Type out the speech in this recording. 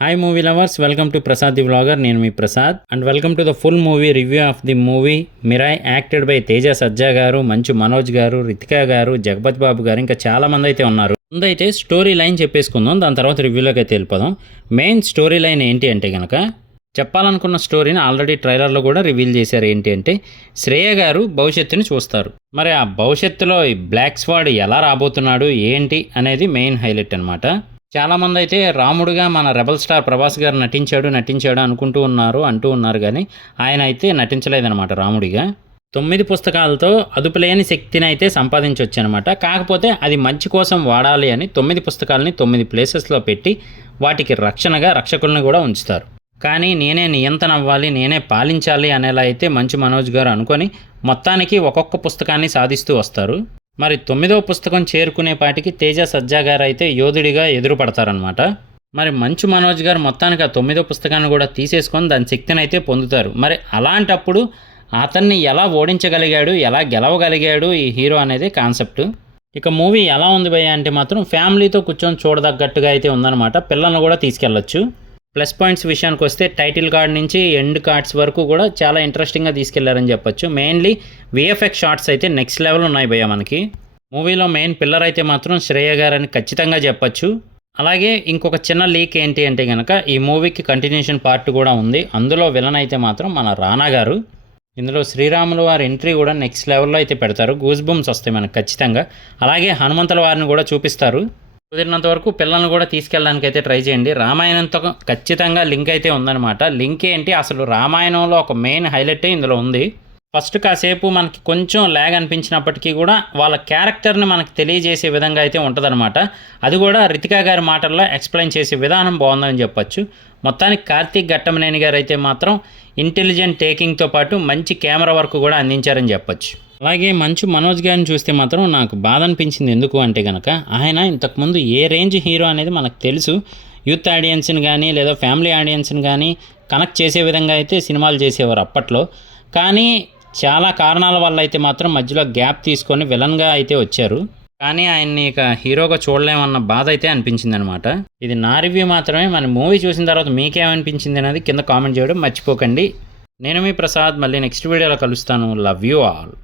Hi movie lovers, welcome to Prasad the vlogger. నేను మీ Prasad and welcome to the full movie review of the movie Mirai, acted by Teja Sajja garu, Manchu Manoj గారు, రితికా గారు, జగపతి బాబు గారు, ఇంకా చాలా మంది అయితే ఉన్నారు. ముందైతే స్టోరీ లైన్ చెప్పేసుకుందాం, దాని తర్వాత రివ్యూలోకి అయితే వెళ్ళిపోదాం. మెయిన్ స్టోరీ లైన్ ఏంటి అంటే కనుక, చెప్పాలనుకున్న స్టోరీని ఆల్రెడీ ట్రైలర్లో కూడా రివీల్ చేశారు. ఏంటి అంటే శ్రేయ గారు భవిష్యత్తుని చూస్తారు. మరి ఆ భవిష్యత్తులో ఈ బ్లాక్ స్వాడ్ ఎలా రాబోతున్నాడు ఏంటి అనేది మెయిన్ హైలైట్ అనమాట. చాలామంది అయితే రాముడుగా మన రెబల్ స్టార్ ప్రభాస్ గారు నటించాడు అంటూ ఉన్నారు కానీ ఆయన అయితే నటించలేదనమాట రాముడిగా. 9 పుస్తకాలతో అదుపులేని శక్తిని అయితే సంపాదించవచ్చు అనమాట. కాకపోతే అది మంచి కోసం వాడాలి అని 9 పుస్తకాలని 9 ప్లేసెస్లో పెట్టి వాటికి రక్షకుల్ని కూడా ఉంచుతారు. కానీ నేనే నియంత్రణ అవ్వాలి, నేనే పాలించాలి అనేలా అయితే మంచు మనోజ్ గారు అనుకొని మొత్తానికి ఒక్కొక్క పుస్తకాన్ని సాధిస్తూ వస్తారు. మరి 9వ పుస్తకం చేరుకునేపాటికి తేజ సజ్జా గారు అయితే యోధుడిగా ఎదురుపడతారనమాట. మరి మంచు మనోజ్ గారు మొత్తానికి ఆ 9వ పుస్తకాన్ని కూడా తీసేసుకొని దాని శక్తిని అయితే పొందుతారు. మరి అలాంటప్పుడు అతన్ని ఎలా ఓడించగలిగాడు, ఎలా గెలవగలిగాడు ఈ హీరో అనేది కాన్సెప్ట్. ఇక మూవీ ఎలా ఉంది భయ్య అంటే మాత్రం ఫ్యామిలీతో కూర్చొని చూడదగ్గట్టుగా అయితే ఉందన్నమాట. పిల్లలను కూడా తీసుకెళ్ళొచ్చు. ప్లస్ పాయింట్స్ విషయానికి వస్తే టైటిల్ కార్డ్ నుంచి ఎండ్ కార్డ్స్ వరకు కూడా చాలా ఇంట్రెస్టింగ్గా తీసుకెళ్లారని చెప్పొచ్చు. మెయిన్లీ విఎఫ్ఎక్స్ షాట్స్ అయితే నెక్స్ట్ లెవెల్ ఉన్నాయి భయ్య. మనకి మూవీలో మెయిన్ పిల్లర్ అయితే మాత్రం శ్రేయ గారని ఖచ్చితంగా చెప్పొచ్చు. అలాగే ఇంకొక చిన్న లీక్ ఏంటి అంటే కనుక ఈ మూవీకి కంటిన్యూషన్ పార్ట్ కూడా ఉంది. అందులో విలన్ అయితే మాత్రం మన రానా గారు. ఇందులో శ్రీరాములు వారి ఎంట్రీ కూడా నెక్స్ట్ లెవెల్లో అయితే పెడతారు. గూస్ బంప్స్ వస్తాయి మనకు ఖచ్చితంగా. అలాగే హనుమంతుల వారిని కూడా చూపిస్తారు. కుదిరినంత వరకు పిల్లల్ని కూడా తీసుకెళ్ళడానికి అయితే ట్రై చేయండి. రామాయణంతో ఖచ్చితంగా లింక్ అయితే ఉందన్నమాట. లింక్ ఏంటి, అసలు రామాయణంలో ఒక మెయిన్ హైలైట్ ఇందులో ఉంది. ఫస్ట్ కాసేపు మనకి కొంచెం ల్యాగ్ అనిపించినప్పటికీ కూడా వాళ్ళ క్యారెక్టర్ని మనకి తెలియజేసే విధంగా అయితే ఉంటుందన్నమాట. అది కూడా రితికా గారి మాటల్లో ఎక్స్ప్లెయిన్ చేసే విధానం బాగుందని చెప్పొచ్చు. మొత్తానికి కార్తీక్ ఘట్టమనేని గారు అయితే మాత్రం ఇంటెలిజెంట్ టేకింగ్తో పాటు మంచి కెమెరా వర్క్ కూడా అందించారని చెప్పొచ్చు. అలాగే మంచు మనోజ్ గారిని చూస్తే మాత్రం నాకు బాధ అనిపించింది. ఎందుకు అంటే కనుక ఆయన ఇంతకుముందు ఏ రేంజ్ హీరో అనేది మనకు తెలుసు. యూత్ ఆడియన్స్ని కానీ లేదా ఫ్యామిలీ ఆడియన్స్ని కానీ కనెక్ట్ చేసే విధంగా అయితే సినిమాలు చేసేవారు అప్పట్లో. కానీ చాలా కారణాల వల్ల అయితే మాత్రం మధ్యలో గ్యాప్ తీసుకొని విలన్గా అయితే వచ్చారు. కానీ ఆయన్ని ఇక హీరోగా చూడలేమన్న బాధ అయితే అనిపించింది అనమాట. ఇది నా రివ్యూ మాత్రమే. మన మూవీ చూసిన తర్వాత మీకేమనిపించింది అనేది కింద కామెంట్ చేయడం మర్చిపోకండి. నేను మీ ప్రసాద్, మళ్ళీ నెక్స్ట్ వీడియోలో కలుస్తాను. Love you all.